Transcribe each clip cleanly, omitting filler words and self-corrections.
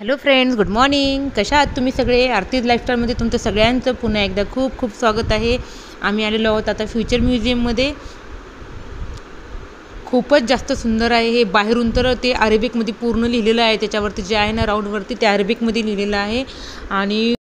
Hello friends, good morning. कशा आहात तुम्ही सगळे? आरतीज लाईफस्टाईलमध्ये तुमचं सगळ्यांचं पुन्हा एकदा खूप खूप स्वागत आहे. आम्ही आलेलो आहोत आता फ्युचर म्युझियममध्ये. खूपच जास्त सुंदर आहे हे. बाहेरून तर ते अरेबिकमध्ये पूर्ण लिहिलेलं आहे. त्याच्यावरती जे आहे ना राऊंडवरती ते अरेबिकमध्ये लिहिलेलं आहे. आणि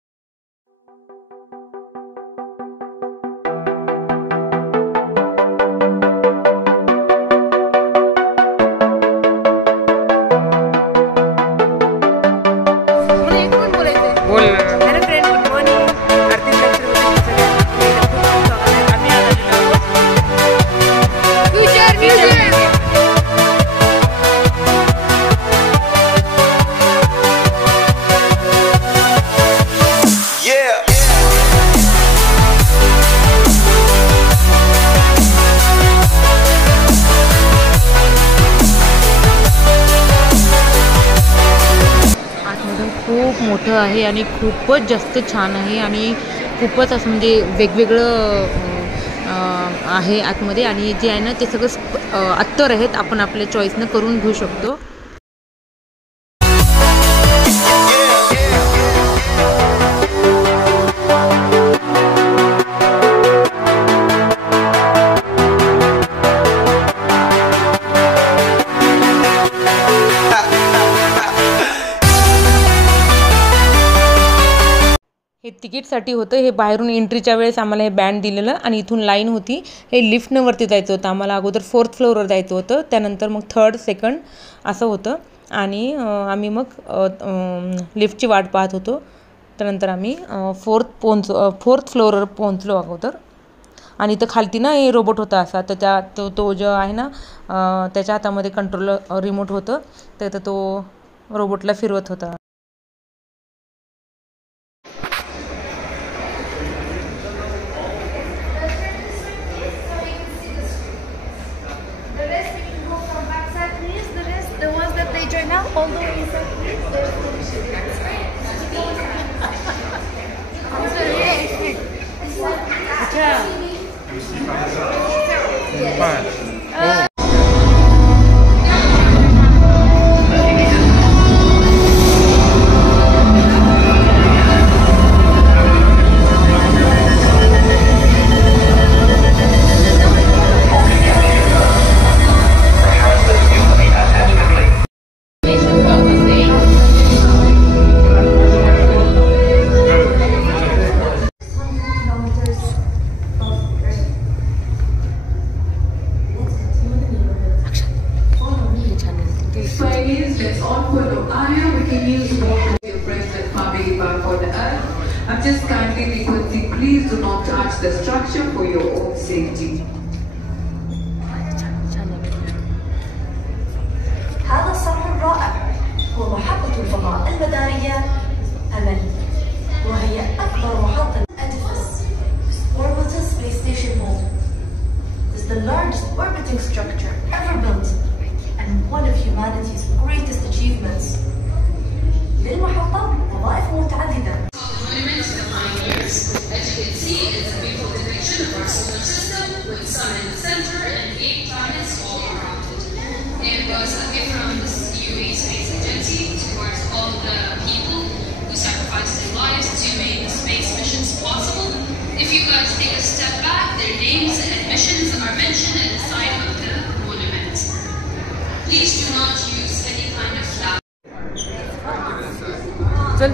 बोल ना. Hello friend, good morning. आरतीज लाईफस्टाईलमध्ये फ्युचर म्युझियम. आतमधून खूप मोठं आहे आणि खूपच जास्त छान आहे आणि खूपच असं म्हणजे वेगवेगळं आहे आतमध्ये. आणि जे आहे ना ते सगळं अत्तर आहेत, आपण आपल्या चॉईसनं करून घेऊ शकतो. हे तिकीटसाठी होतं. हे बाहेरून एंट्रीच्या वेळेस आम्हाला हे बँड दिलेलं आणि इथून लाईन होती. हे लिफ्टनं वरती जायचं होतं. आम्हाला अगोदर 4th फ्लोअरवर जायचं होतं, त्यानंतर मग 3rd, 2nd असं होतं. आणि आम्ही मग लिफ्टची वाट पाहत होतो. त्यानंतर आम्ही 4th फ्लोअरवर पोहोचलो अगोदर. आणि इथं खालती ना हे रोबोट होता असा, तर तो जो आहे ना त्याच्या हातामध्ये कंट्रोलर रिमोट होतं, तर तो रोबोटला फिरवत होता. The ones that they join out all the way inside, please. Chinese, let's all follow Aya. We can use water to your breast and family back for the earth. I'm just kindly requesting, please do not touch the structure for your own safety. هذا الصرح الرائع هو محطة الفضاء المدارية أمل، وهي أكبر محطة edifice. Orbital Space Station Hall is the largest orbiting structure ever built and one of humanity's greatest achievements. للمحطة وظائف متعددة. Monument to the pioneers. As you can see, it's a beautiful depiction of our solar system with the sun in the center and 8 planets all around it. It was a gift from the UAE Space Agency towards all the people who sacrificed their lives to make the space missions possible. If you guys take a step back, their names and missions are mentioned at the side of the monument. Please do not use any kind of flower. चल.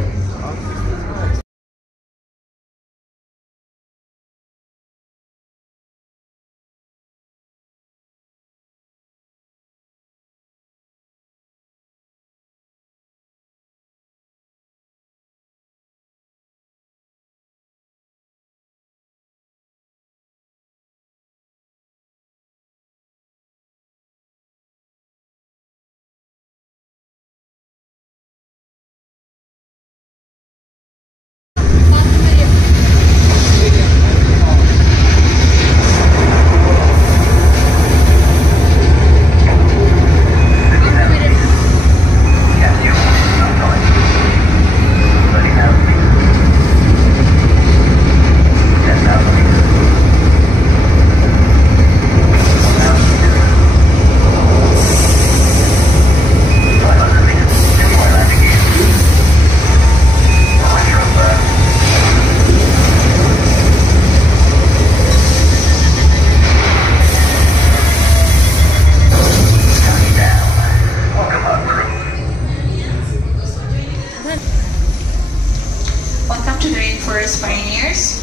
Forest Pioneers.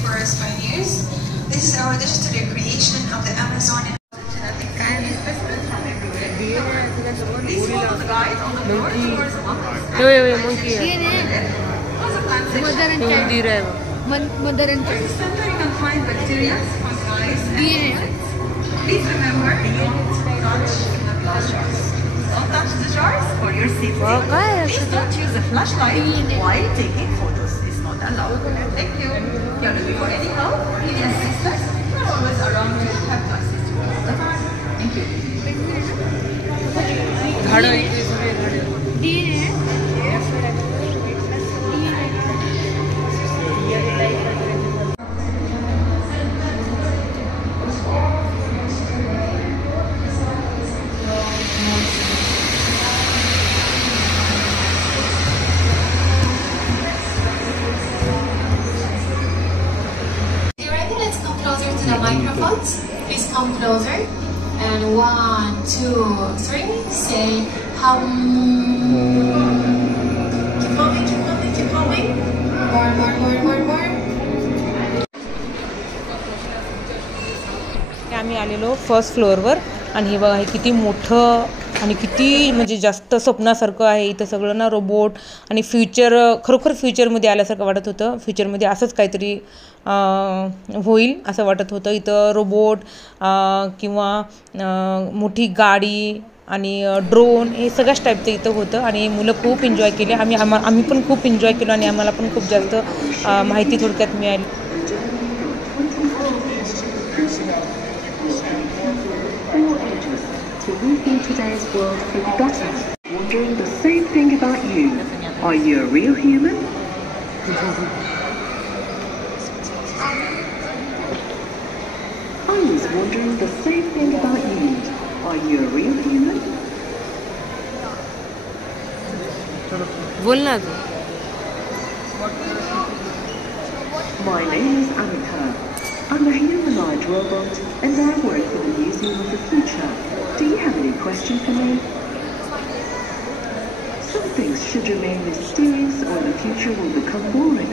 Forest Pioneers. This is our digital recreation of the Amazon. Please follow the guide on the floor towards the monkey. Mother and Center, you can find bacteria, fungi, please remember, don't touch the glass jars. Don't touch the jars for your safety. Please don't use a flashlight while taking photos. It's not allowed. Thank you. If you're looking for any help or any assistance, we're always around to have to assist you all the time. Thank you. Let's come closer to the microphones. Please come closer. And 1, 2, 3. Say hum. Keep going, keep going, keep going. More. आम्ही आलेलो फर्स्ट फ्लोअरवर आणि हे बघा हे किती मोठं आणि किती म्हणजे जास्त स्वप्नासारखं आहे. इथं सगळं ना रोबोट आणि फ्युचर खरोखर फ्युचरमध्ये आल्यासारखं वाटत होतं. फ्युचरमध्ये असंच काहीतरी होईल असं वाटत होतं. इथं रोबोट किंवा मोठी गाडी आणि ड्रोन हे सगळ्याच टाईपचं इथं होतं आणि मुलं खूप एन्जॉय केले. आम्ही पण खूप एन्जॉय केलो आणि आम्हाला पण खूप जास्त माहिती थोडक्यात मिळाली. To live in today's world will be better. Wondering the same thing about you. Are you a real human? I was wondering the same thing about you. Are you a real human? बोल ना तू. My name is Annika. I'm a humanoid robot and I work for the Museum of the Future. Do you have any question for me? Some things should remain mysterious or the future will become boring.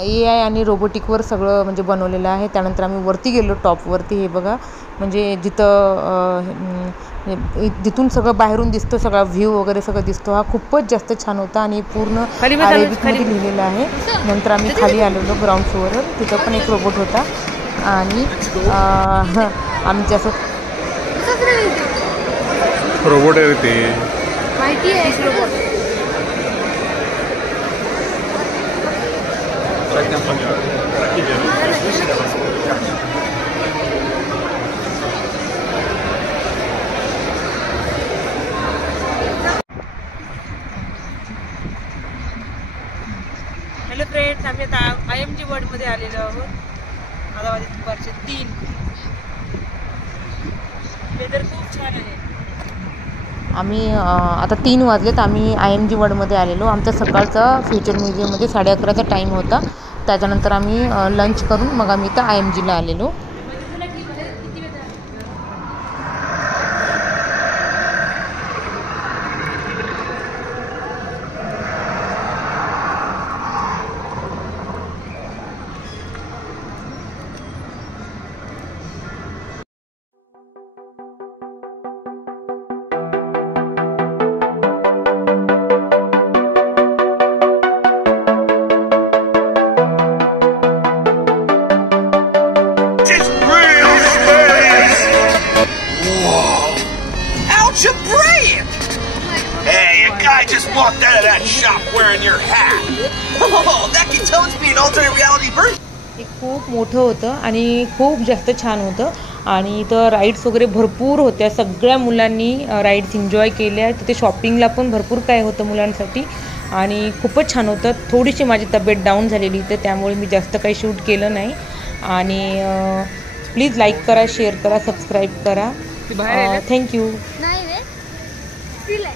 AI आणि रोबोटिकवर सगळं म्हणजे बनवलेलं आहे. त्यानंतर आम्ही वरती गेलो टॉपवरती. हे बघा म्हणजे जिथून सगळं बाहेरून दिसतं सगळा व्ह्यू वगैरे सगळं दिसतो. हा खूपच जास्त छान होता आणि पूर्ण अरेबिकमध्ये लिहिलेलं आहे. नंतर आम्ही खाली आलेलो ग्राउंड फ्लोअरवर. तिथं पण एक रोबोट होता आणि आमच्या असं रोबोट आहे ते माहिती आहे रोबोट. हॅलो फ्रेंड्स, आम्ही आता IMG वर्ल्डमध्ये आलेलो आहोत. आता वाजले दुपारचे 3. वेदर खूप छान आहे. आम्ही आता 3 वाजलेत. आम्ही IMG वर्ल्डमध्ये आलेलो. आमचा सकाळचा फ्युचर म्युझियममध्ये 11:30चा टाईम होता. त्याच्यानंतर आम्ही लंच करून मग आम्ही इथं IMGला आलेलो. Brilliant! Hey, a guy just walked out of that shop wearing your hat. Oh, that can totally be an alternate reality version. हे खूप मोठं होतं आणि खूप जास्त छान होतं आणि इथं राईड्स वगैरे भरपूर होत्या. सगळ्या मुलांनी राईड्स एन्जॉय केल्या. तिथे शॉपिंगला पण भरपूर काय होतं मुलांसाठी आणि खूपच छान होतं. थोडीशी माझी तब्येत डाऊन झालेली तर त्यामुळे मी जास्त काही शूट केलं नाही. आणि प्लीज लाईक करा, शेअर करा, सबस्क्राईब करा. थँक्यू. नाही रे दिलाय.